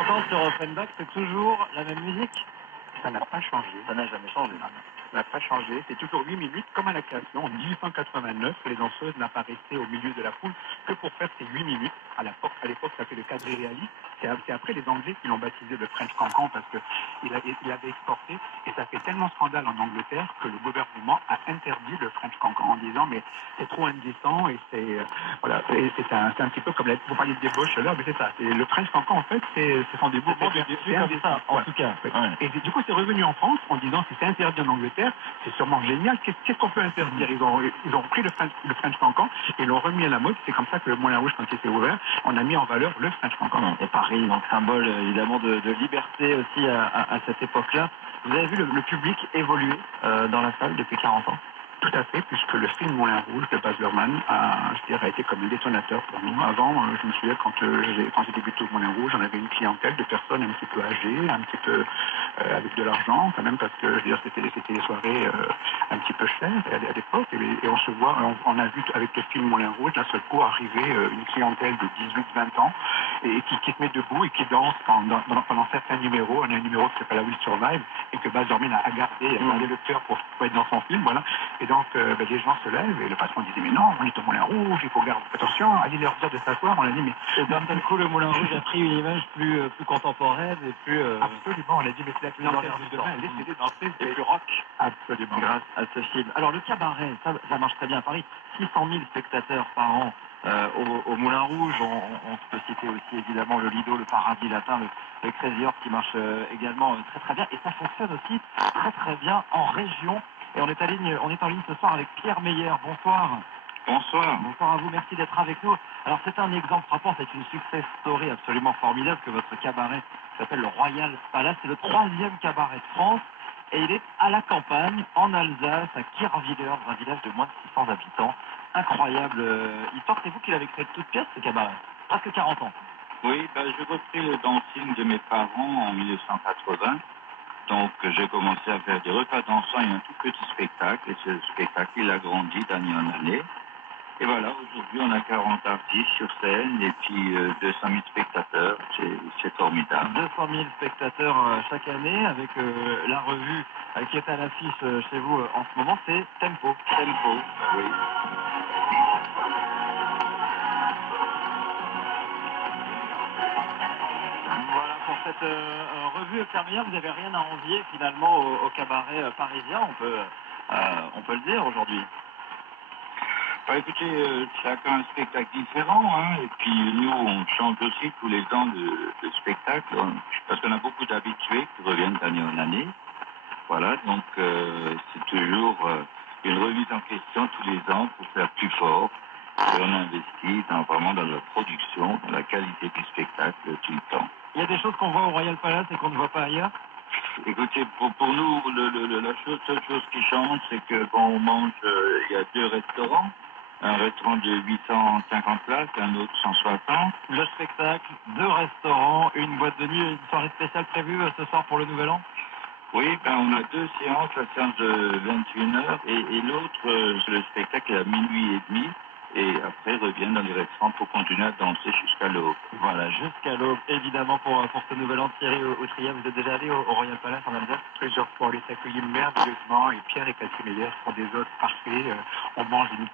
50 ans sur Offenbach, c'est toujours la même musique? Ça n'a pas changé. Ça n'a jamais changé. Non, non. Ça n'a pas changé. C'est toujours 8 minutes, comme à la création. En 1889, les danseuses n'apparaissaient au milieu de la foule que pour faire ces 8 minutes. À l'époque, ça fait le quadrille réaliste. C'est après les Anglais qui l'ont baptisé le French Cancan parce qu'il avait exporté. Et ça fait tellement scandale en Angleterre que le gouvernement a interdit le French Cancan en disant mais c'est trop indécent et voilà. Et c'est un petit peu comme vous parliez de débauche là, mais c'est ça. Le French Cancan en fait, ce sont des mouvements de comme ça, en tout cas. Ouais. Et du coup, c'est revenu en France en disant si c'est interdit en Angleterre, c'est sûrement génial. Qu'est-ce qu'on peut interdire? Ils ont pris le French Cancan et l'ont remis à la mode. C'est comme ça que le Moulin Rouge, quand il s'est ouvert, on a mis en valeur le French Cancan. Et Paris, donc symbole évidemment de liberté aussi à cette époque-là. Vous avez vu le public évoluer dans la salle depuis 40 ans? Tout à fait, puisque le film Moulin Rouge de Baz Luhrmann a été comme un détonateur pour nous. Avant, je me souviens quand j'ai débuté au Moulin Rouge, on avait une clientèle de personnes un petit peu âgées, un petit peu avec de l'argent, quand même, parce que je veux dire, c'était des soirées un petit peu chères à l'époque. Et on a vu avec le film Moulin Rouge, d'un seul coup, arriver une clientèle de 18-20 ans et qui se met debout et qui danse pendant certains numéros. On a un numéro qui s'appelle La Will Survive et que Baz Luhrmann a gardé le cœur pour être dans son film, voilà. Et donc, les gens se lèvent et le patron disait mais non, on est au Moulin Rouge, il faut garder attention, allez leur dire de s'asseoir. On a dit mais d'un seul coup le Moulin Rouge a pris une image plus contemporaine et plus absolument. On a dit mais c'est la clientèle de demain, laissez-les danser, c'est plus rock. Absolument. Grâce à ce film. Alors le cabaret, ça marche très bien à Paris. 600 000 spectateurs par an au Moulin Rouge. On peut citer aussi évidemment le Lido, le Paradis Latin, le Crazy Horse qui marche également très très bien. Et ça fonctionne aussi très très bien en région. Et on est en ligne ce soir avec Pierre Meyer. Bonsoir. Bonsoir. Bonsoir à vous, merci d'être avec nous. Alors c'est un exemple frappant, c'est une success story absolument formidable que votre cabaret s'appelle le Royal Palace. C'est le 3e cabaret de France et il est à la campagne, en Alsace, à Kirchwiller, dans un village de moins de 600 habitants. Incroyable histoire. C'est vous qui l'avez créé de toutes pièces, ce cabaret. Presque 40 ans. Oui, j'ai repris le dancing de mes parents en 1980. Donc, j'ai commencé à faire des repas dansants et un tout petit spectacle. Et ce spectacle, il a grandi d'année en année. Et voilà, aujourd'hui, on a 40 artistes sur scène et puis 200 000 spectateurs. C'est formidable. 200 000 spectateurs chaque année avec la revue qui est à l'affiche chez vous en ce moment, c'est Tempo. Tempo, oui. Voilà pour cette revue Pierre Meyer, vous n'avez rien à envier finalement au cabaret parisien, on peut le dire aujourd'hui. Écoutez, chacun un spectacle différent, hein, et puis nous, on change aussi tous les ans de spectacle, parce qu'on a beaucoup d'habitués qui reviennent d'année en année. Voilà, donc c'est toujours une remise en question tous les ans pour faire plus fort. Et on investit vraiment dans la production, dans la qualité du spectacle tout le temps. Il y a des choses qu'on voit au Royal Palace et qu'on ne voit pas ailleurs? Écoutez, pour nous, seule chose qui change, c'est que quand on mange, il y a 2 restaurants. Un restaurant de 850 places, un autre 160. Le spectacle, 2 restaurants, une boîte de nuit, une soirée spéciale prévue ce soir pour le Nouvel An? Oui, on a 2 séances, la séance de 21h et l'autre, le spectacle est à minuit et demi. Et après, reviennent dans les restaurants pour continuer à danser jusqu'à l'aube. Voilà, jusqu'à l'aube, évidemment, pour ce Nouvel An. Thierry Autriat, vous êtes déjà allé au Royal Palace en Alsace? Plusieurs fois, on les accueillit merveilleusement et Pierre et Cathy Meyer sont des hôtes parfaits. On mange une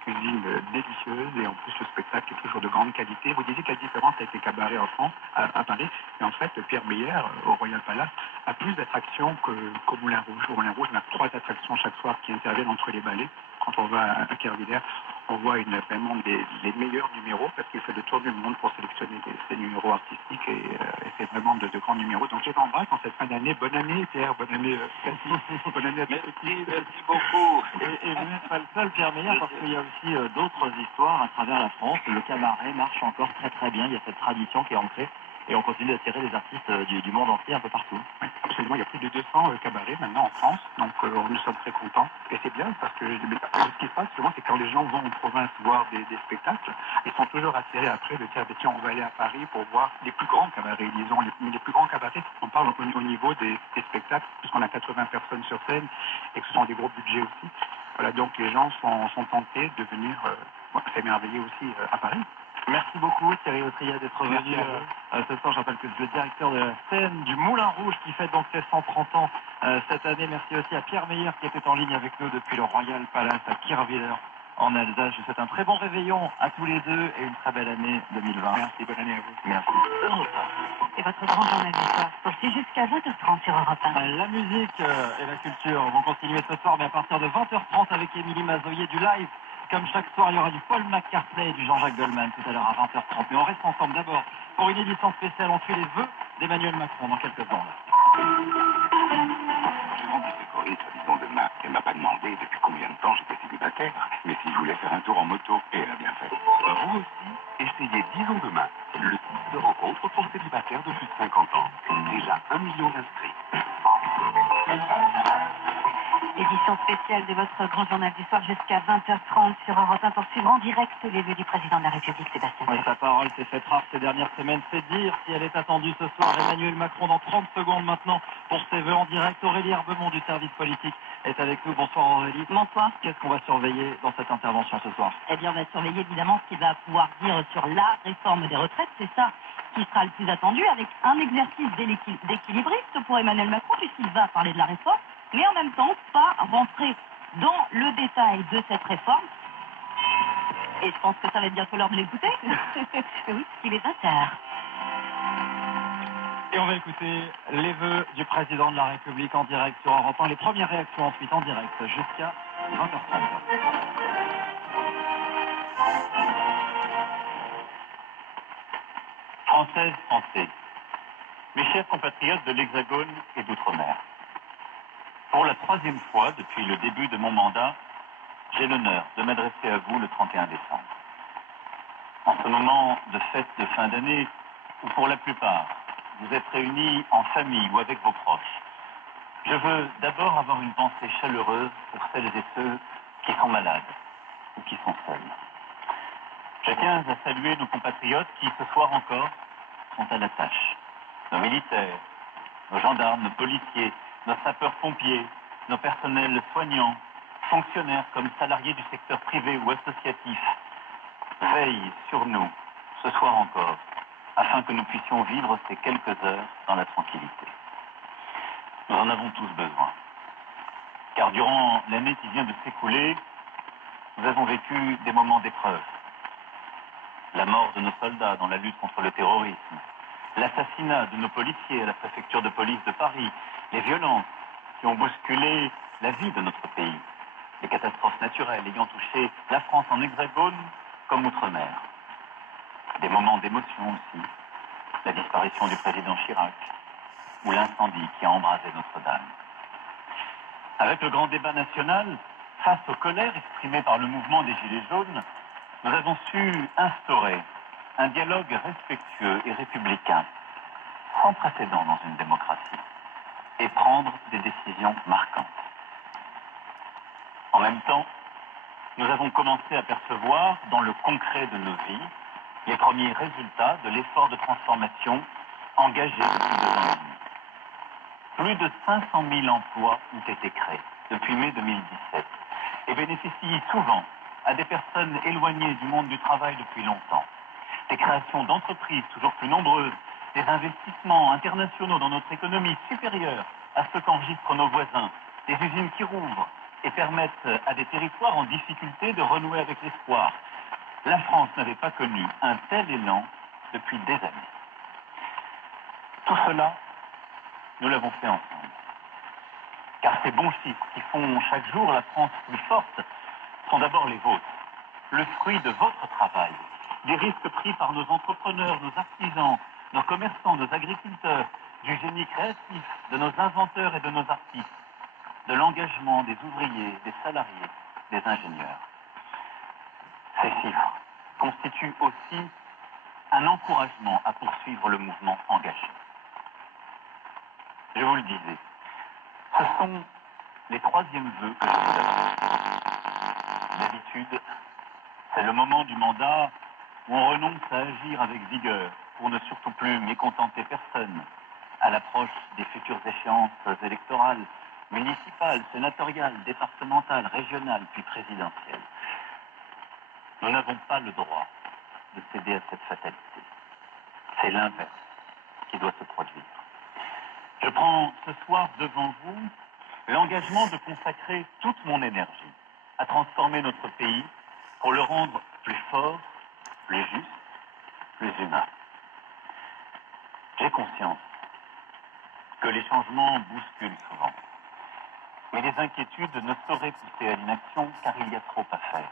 cuisine délicieuse et en plus le spectacle est toujours de grande qualité. Vous disiez quelle différence avec les cabarets en France, à Paris. Et en fait, Pierre Meyer, au Royal Palace, a plus d'attractions qu'au Moulin Rouge. Au Moulin Rouge, on a 3 attractions chaque soir qui interviennent entre les ballets. Quand on va à Kerviller, on voit vraiment les meilleurs numéros parce qu'il fait le tour du monde pour sélectionner ces numéros artistiques et c'est vraiment de grands numéros. Donc je t'embrasse en cette fin d'année. Bonne année Pierre, bonne année Cathy, bonne année à tous. Merci beaucoup. Et vous n'êtes pas le seul Pierre Meyer parce qu'il y a aussi d'autres histoires à travers la France. Le cabaret marche encore très très bien, il y a cette tradition qui est ancrée. Et on continue d'attirer des artistes du monde entier un peu partout. Oui, absolument. Il y a plus de 200 cabarets maintenant en France. Donc nous sommes très contents. Et c'est bien parce que ce qui se passe souvent, c'est quand les gens vont en province voir des spectacles, ils sont toujours attirés après de dire tiens, on va aller à Paris pour voir les plus grands cabarets. Disons, les plus grands cabarets, on parle au niveau des spectacles, puisqu'on a 80 personnes sur scène et que ce sont des gros budgets aussi. Voilà, donc les gens sont tentés de venir s'émerveiller aussi à Paris. Merci beaucoup Thierry Autriat d'être venu Ce soir, je rappelle que c'est le directeur de la scène du Moulin Rouge qui fête donc ses 130 ans cette année. Merci aussi à Pierre Meyer qui était en ligne avec nous depuis le Royal Palace à Kirchwiller en Alsace. Je souhaite un très bon réveillon à tous les deux et une très belle année 2020. Merci, bonne année à vous. Merci. Et votre grand journal du soir poursuit jusqu'à 20h30 sur Europe 1. La musique et la culture vont continuer ce soir, mais à partir de 20h30 avec Émilie Mazoyer du live. Comme chaque soir, il y aura du Paul McCartney et du Jean-Jacques Goldman tout à l'heure à 20h30. Mais on reste ensemble d'abord pour une édition spéciale. On suit les vœux d'Emmanuel Macron dans quelques secondes. J'ai rendu ses courriers, soi-disant demain. Elle m'a pas demandé depuis combien de temps j'étais célibataire, mais si je voulais faire un tour en moto, et elle a bien fait. Vous aussi, essayez Disons demain, le site de rencontre pour célibataires de plus de 50 ans. Déjà 1 million d'inscrits. Édition spéciale de votre grand journal du soir jusqu'à 20h30 sur Europe 1 pour suivre en direct les vœux du président de la République, Sébastien. Oui, sa parole s'est faite rare ces dernières semaines. C'est dire si elle est attendue ce soir. Emmanuel Macron dans 30 secondes maintenant pour ses vœux en direct. Aurélie Herbemont du service politique est avec nous. Bonsoir Aurélie. Bonsoir. Qu'est-ce qu'on va surveiller dans cette intervention ce soir? Eh bien, on va surveiller évidemment ce qu'il va pouvoir dire sur la réforme des retraites. C'est ça qui sera le plus attendu, avec un exercice d'équilibriste pour Emmanuel Macron, puisqu'il va parler de la réforme, mais en même temps, pas rentrer dans le détail de cette réforme. Et je pense que ça va être bientôt l'heure de l'écouter. Oui, il est 20h. Et on va écouter les vœux du président de la République en direct sur Europe 1. Les premières réactions ensuite en direct jusqu'à 20h30. Françaises, Français, mes chers compatriotes de l'Hexagone et d'Outre-mer, pour la troisième fois depuis le début de mon mandat, j'ai l'honneur de m'adresser à vous le 31 décembre. En ce moment de fête de fin d'année, où pour la plupart, vous êtes réunis en famille ou avec vos proches, je veux d'abord avoir une pensée chaleureuse pour celles et ceux qui sont malades ou qui sont seuls. Je tiens à saluer nos compatriotes qui, ce soir encore, sont à la tâche. Nos militaires, nos gendarmes, nos policiers, nos sapeurs-pompiers, nos personnels soignants, fonctionnaires comme salariés du secteur privé ou associatif, veillent sur nous, ce soir encore, afin que nous puissions vivre ces quelques heures dans la tranquillité. Nous en avons tous besoin. Car durant l'année qui vient de s'écouler, nous avons vécu des moments d'épreuve. La mort de nos soldats dans la lutte contre le terrorisme, l'assassinat de nos policiers à la préfecture de police de Paris, les violences qui ont bousculé la vie de notre pays, les catastrophes naturelles ayant touché la France en Hexagone comme Outre-mer. Des moments d'émotion aussi, la disparition du président Chirac ou l'incendie qui a embrasé Notre-Dame. Avec le grand débat national, face aux colères exprimées par le mouvement des Gilets jaunes, nous avons su instaurer un dialogue respectueux et républicain, sans précédent dans une démocratie, et prendre des décisions marquantes. En même temps, nous avons commencé à percevoir dans le concret de nos vies les premiers résultats de l'effort de transformation engagé depuis 2 ans et demi. Plus de 500 000 emplois ont été créés depuis mai 2017 et bénéficient souvent à des personnes éloignées du monde du travail depuis longtemps. Des créations d'entreprises toujours plus nombreuses, des investissements internationaux dans notre économie supérieurs à ceux qu'enregistrent nos voisins, des usines qui rouvrent et permettent à des territoires en difficulté de renouer avec l'espoir. La France n'avait pas connu un tel élan depuis des années. Tout cela, nous l'avons fait ensemble. Car ces bons chiffres qui font chaque jour la France plus forte sont d'abord les vôtres, le fruit de votre travail, des risques pris par nos entrepreneurs, nos artisans, nos commerçants, nos agriculteurs, du génie créatif, de nos inventeurs et de nos artistes, de l'engagement des ouvriers, des salariés, des ingénieurs. Ces chiffres constituent aussi un encouragement à poursuivre le mouvement engagé. Je vous le disais, ce sont les 3e vœux que je vous adresse. D'habitude, c'est le moment du mandat où on renonce à agir avec vigueur pour ne surtout plus mécontenter personne à l'approche des futures échéances électorales, municipales, sénatoriales, départementales, régionales, puis présidentielles. Nous n'avons pas le droit de céder à cette fatalité. C'est l'inverse qui doit se produire. Je prends ce soir devant vous l'engagement de consacrer toute mon énergie à transformer notre pays pour le rendre plus fort, plus juste, plus humain. J'ai conscience que les changements bousculent souvent, mais les inquiétudes ne sauraient pousser à l'inaction car il y a trop à faire.